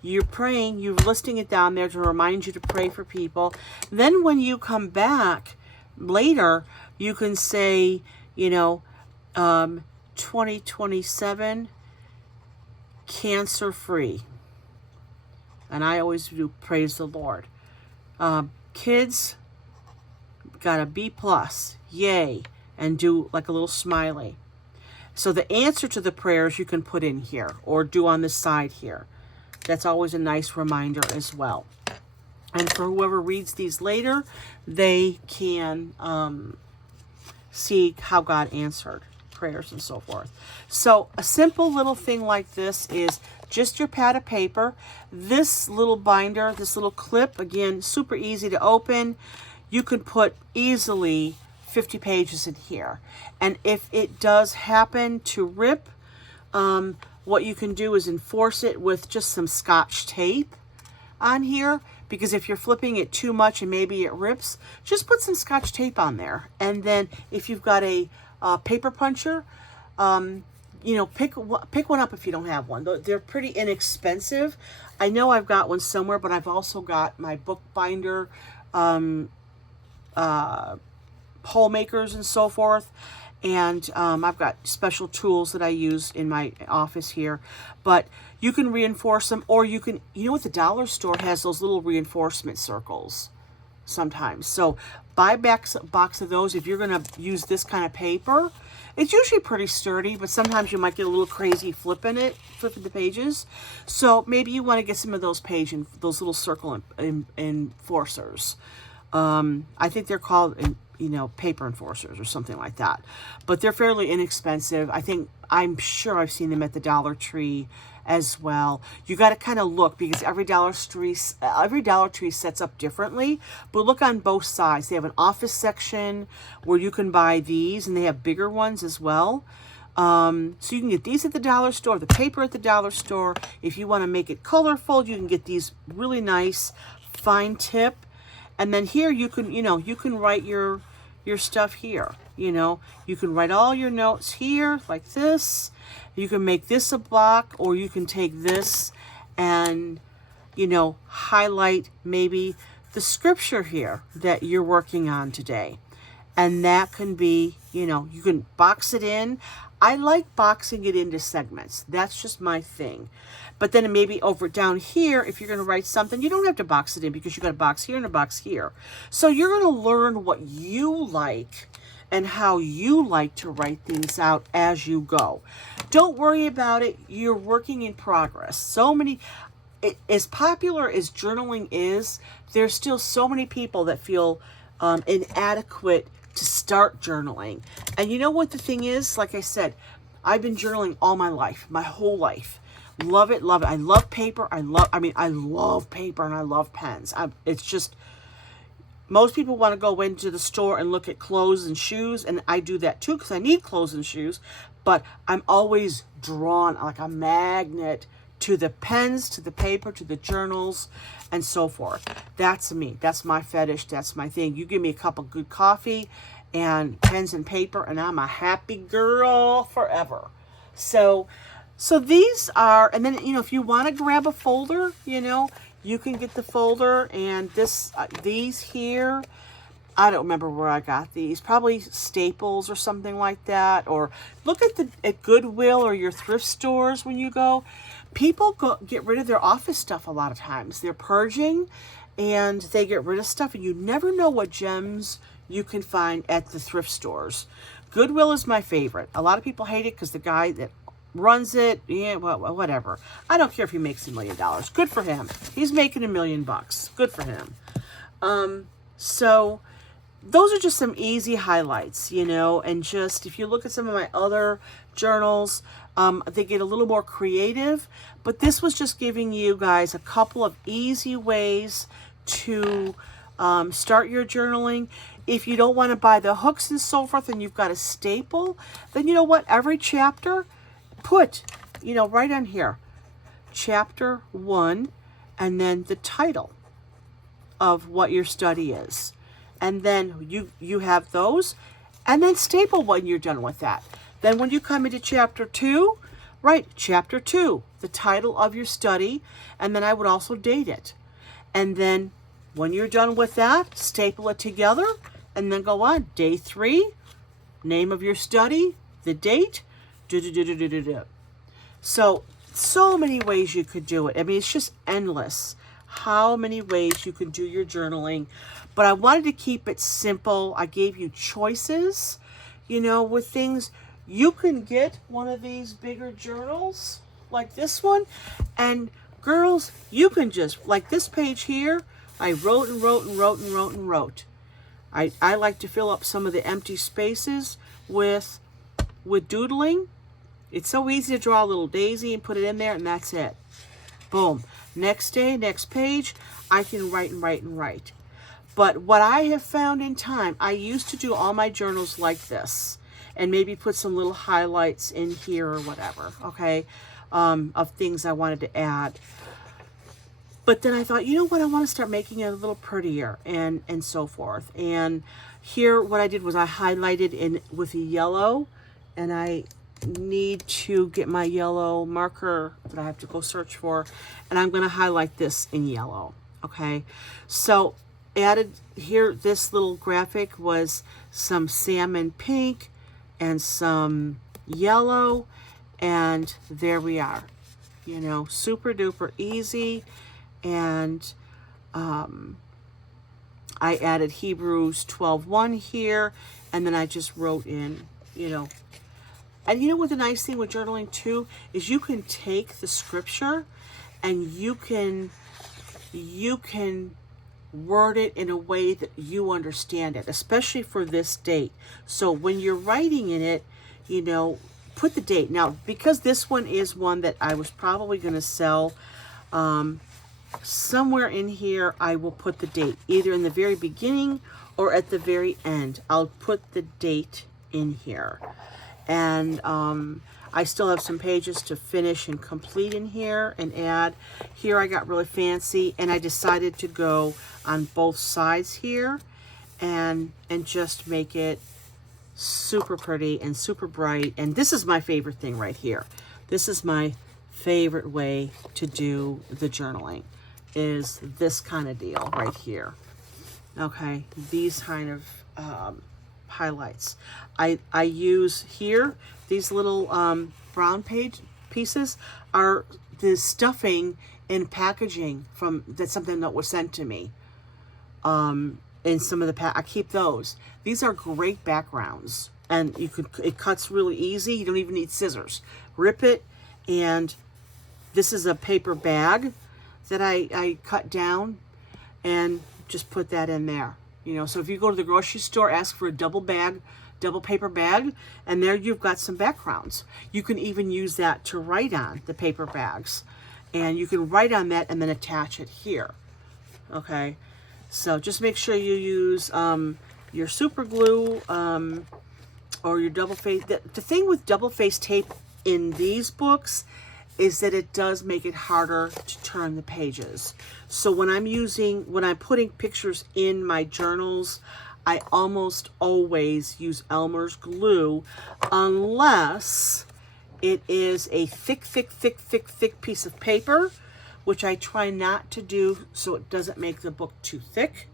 you're praying, you're listing it down there to remind you to pray for people. Then when you come back later, you can say, 2027 cancer free. And I always do praise the Lord. Kids got a B+, yay, and do like a little smiley. So the answer to the prayers you can put in here or do on the side here. That's always a nice reminder as well. And for whoever reads these later, they can see how God answered prayers and so forth. So a simple little thing like this is just your pad of paper. This little binder, this little clip, again, super easy to open. You can put easily 50 pages in here. And if it does happen to rip, what you can do is enforce it with just some Scotch tape on here, because if you're flipping it too much and maybe it rips, just put some Scotch tape on there. And then if you've got a paper puncher, pick one up if you don't have one. They're pretty inexpensive. I know I've got one somewhere, but I've also got my book binder, hole makers and so forth. And I've got special tools that I use in my office here. But you can reinforce them, or you can, what, the dollar store has those little reinforcement circles sometimes. So buy a box of those if you're going to use this kind of paper. It's usually pretty sturdy, but sometimes you might get a little crazy flipping the pages. So maybe you want to get some of those those little circle enforcers. I think they're called, paper enforcers or something like that. But they're fairly inexpensive. I'm sure I've seen them at the Dollar Tree as well. You got to kind of look, because every Dollar Tree sets up differently. But look on both sides. They have an office section where you can buy these, and they have bigger ones as well. So you can get these at the dollar store, the paper at the dollar store. If you want to make it colorful, you can get these really nice fine tip. And then here you can write your stuff here. You can write all your notes here like this. You can make this a block, or you can take this and, highlight maybe the scripture here that you're working on today. And that can be, you can box it in. I like boxing it into segments. That's just my thing. But then maybe over down here, if you're going to write something, you don't have to box it in, because you got a box here and a box here. So you're going to learn what you like and how you like to write things out as you go. Don't worry about it. You're working in progress. As popular as journaling is, there's still so many people that feel inadequate to start journaling. And you know what the thing is? Like I said, I've been journaling all my life, my whole life. Love it, love it. I love paper. I love paper, and I love pens. It's just, most people want to go into the store and look at clothes and shoes, and I do that too, because I need clothes and shoes, but I'm always drawn like a magnet to the pens, to the paper, to the journals, and so forth. That's me. That's my fetish. That's my thing. You give me a cup of good coffee and pens and paper, and I'm a happy girl forever. So these are, and then, if you want to grab a folder, you can get the folder, and these here, I don't remember where I got these, probably Staples or something like that, or look at Goodwill or your thrift stores when you go. People get rid of their office stuff a lot of times. They're purging, and they get rid of stuff, and you never know what gems you can find at the thrift stores. Goodwill is my favorite. A lot of people hate it because the guy that runs it, yeah, well, whatever. I don't care if he makes $1 million. Good for him. He's making $1 million bucks. Good for him. So those are just some easy highlights, you know, and just if you look at some of my other journals, they get a little more creative, but this was just giving you guys a couple of easy ways to start your journaling. If you don't want to buy the hooks and so forth and you've got a staple, then you know what? Every chapter, put, you know, right on here, chapter 1, and then the title of what your study is. And then you have those, and then staple when you're done with that. Then when you come into chapter 2, write chapter 2, the title of your study, and then I would also date it. And then when you're done with that, staple it together, and then go on. Day 3, name of your study, the date, So many ways you could do it. I mean, it's just endless how many ways you can do your journaling. But I wanted to keep it simple. I gave you choices, you know, with things. You can get one of these bigger journals like this one. And girls, you can just, like this page here, I wrote and wrote and wrote and wrote and wrote. I like to fill up some of the empty spaces with doodling. It's so easy to draw a little daisy and put it in there, and that's it. Boom. Next day, next page, I can write and write and write. But what I have found in time, I used to do all my journals like this and maybe put some little highlights in here or whatever, okay, of things I wanted to add. But then I thought, you know what, I want to start making it a little prettier and so forth. And here what I did was I highlighted in with a yellow, and I need to get my yellow marker that I have to go search for, and I'm going to highlight this in yellow. Okay, so added here, this little graphic was some salmon pink and some yellow, and there we are, you know, super duper easy. And I added Hebrews 12:1 here, and then I just wrote in, you know. And you know what the nice thing with journaling too is you can take the scripture and you can word it in a way that you understand it, especially for this date. So when you're writing in it, you know, put the date. Now, because this one is one that I was probably going to sell, somewhere in here I will put the date, either in the very beginning or at the very end. I'll put the date in here. And I still have some pages to finish and complete in here and add. Here I got really fancy, and I decided to go on both sides here and just make it super pretty and super bright. And this is my favorite thing right here. This is my favorite way to do the journaling, is this kind of deal right here. Okay, these kind of highlights. I use here, these little brown page pieces are the stuffing and packaging from, that's something that was sent to me. In some of the I keep those. These are great backgrounds, and it cuts really easy. You don't even need scissors. Rip it, and this is a paper bag that I cut down and just put that in there. You know, so if you go to the grocery store, ask for a double paper bag, and there you've got some backgrounds. You can even use that to write on the paper bags, and you can write on that and then attach it here. Okay, so just make sure you use your super glue or your double face. The thing with double face tape in these books is that it does make it harder to turn the pages. So when I'm putting pictures in my journals, I almost always use Elmer's glue, unless it is a thick piece of paper, which I try not to do so it doesn't make the book too thick.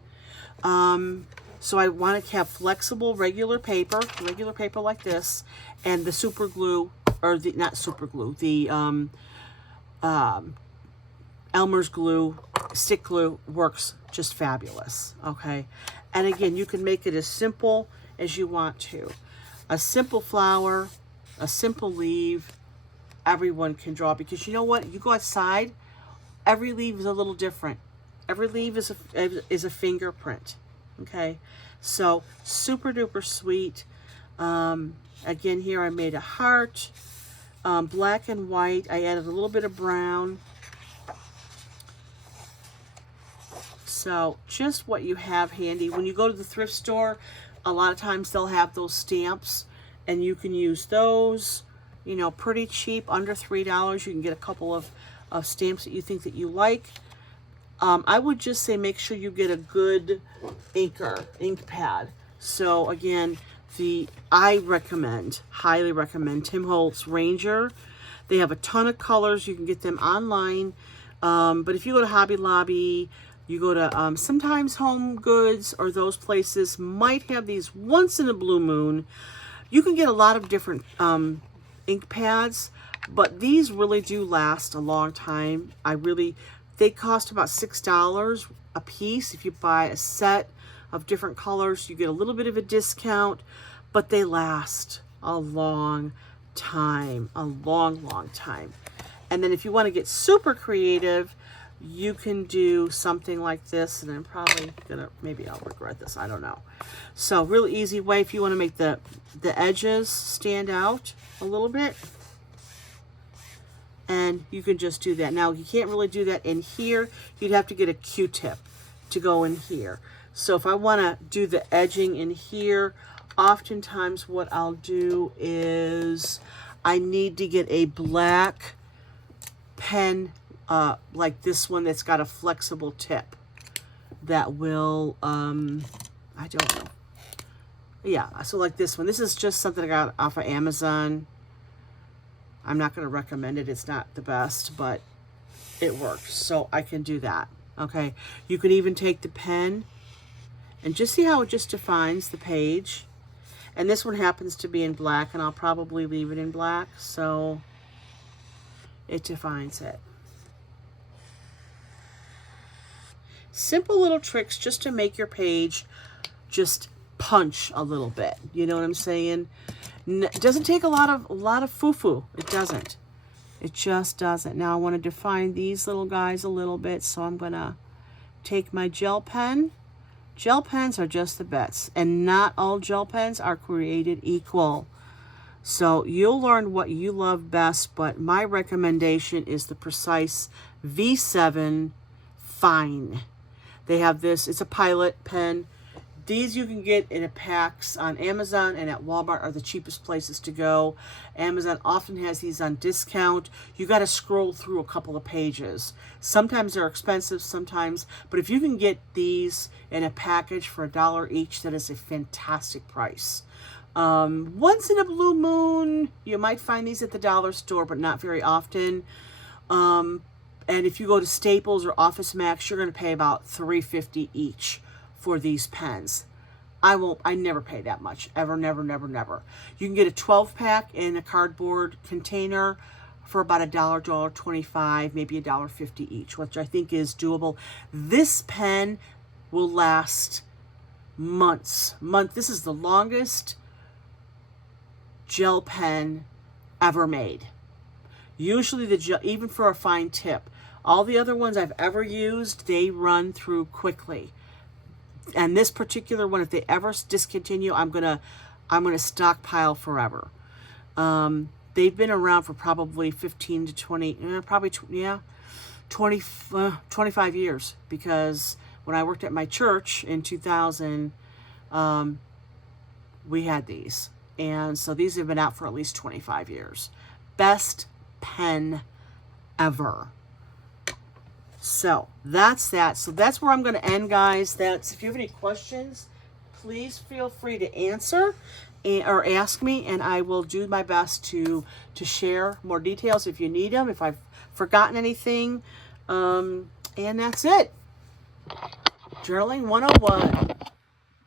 So I want to have flexible, regular paper like this, and the super glue, or not super glue, the Elmer's glue stick glue works just fabulous, okay? And again, you can make it as simple as you want to. A simple flower, a simple leaf, everyone can draw, because you know what? You go outside, every leaf is a little different. Every leaf is a fingerprint, okay? So super duper sweet. Again, here I made a heart, black and white. I added a little bit of brown. So just what you have handy. When you go to the thrift store, a lot of times they'll have those stamps, and you can use those, you know, pretty cheap, under $3. You can get a couple of stamps that you think that you like. I would just say make sure you get a good ink pad. So again, I highly recommend Tim Holtz Ranger. They have a ton of colors. You can get them online. But if you go to Hobby Lobby, you go to sometimes Home Goods, or those places might have these once in a blue moon. You can get a lot of different ink pads, but these really do last a long time. They cost about $6 a piece. If you buy a set of different colors, you get a little bit of a discount, but they last a long time, a long, long time. And then if you want to get super creative, you can do something like this, and I'm probably gonna, maybe I'll regret this, I don't know. So really easy way if you want to make the edges stand out a little bit, and you can just do that. Now you can't really do that in here. You'd have to get a Q-tip to go in here. So if I want to do the edging in here, oftentimes what I'll do is I need to get a black pen, like this one that's got a flexible tip that will, I don't know. Yeah, so like this one. This is just something I got off of Amazon. I'm not going to recommend it. It's not the best, but it works. So I can do that. Okay. You can even take the pen and just see how it just defines the page. And this one happens to be in black, and I'll probably leave it in black. So it defines it. Simple little tricks just to make your page just punch a little bit. You know what I'm saying? It doesn't take a lot of foo-foo. It doesn't. It just doesn't. Now I want to define these little guys a little bit, so I'm going to take my gel pen. Gel pens are just the best, and not all gel pens are created equal. So you'll learn what you love best, but my recommendation is the Precise V7 Fine. They have this, it's a pilot pen. These you can get in a packs on Amazon, and at Walmart are the cheapest places to go. Amazon often has these on discount. You got to scroll through a couple of pages. Sometimes they're expensive, sometimes, but if you can get these in a package for $1 each, that is a fantastic price. Once in a blue moon, you might find these at the dollar store, but not very often. And if you go to Staples or Office Max, you're going to pay about $3.50 each for these pens. I never pay that much. Ever, never, never, never. You can get a 12-pack in a cardboard container for about $1, $1.25, maybe $1.50 each, which I think is doable. This pen will last months. This is the longest gel pen ever made. Usually the gel, even for a fine tip, all the other ones I've ever used, they run through quickly. And this particular one, if they ever discontinue, I'm gonna stockpile forever. They've been around for probably 15 to 20, probably 25 years, because when I worked at my church in 2000, we had these. And so these have been out for at least 25 years. Best pen ever. So that's that. So that's where I'm going to end, guys. If you have any questions, please feel free to answer or ask me, and I will do my best to share more details if you need them, if I've forgotten anything. And that's it. Journaling 101.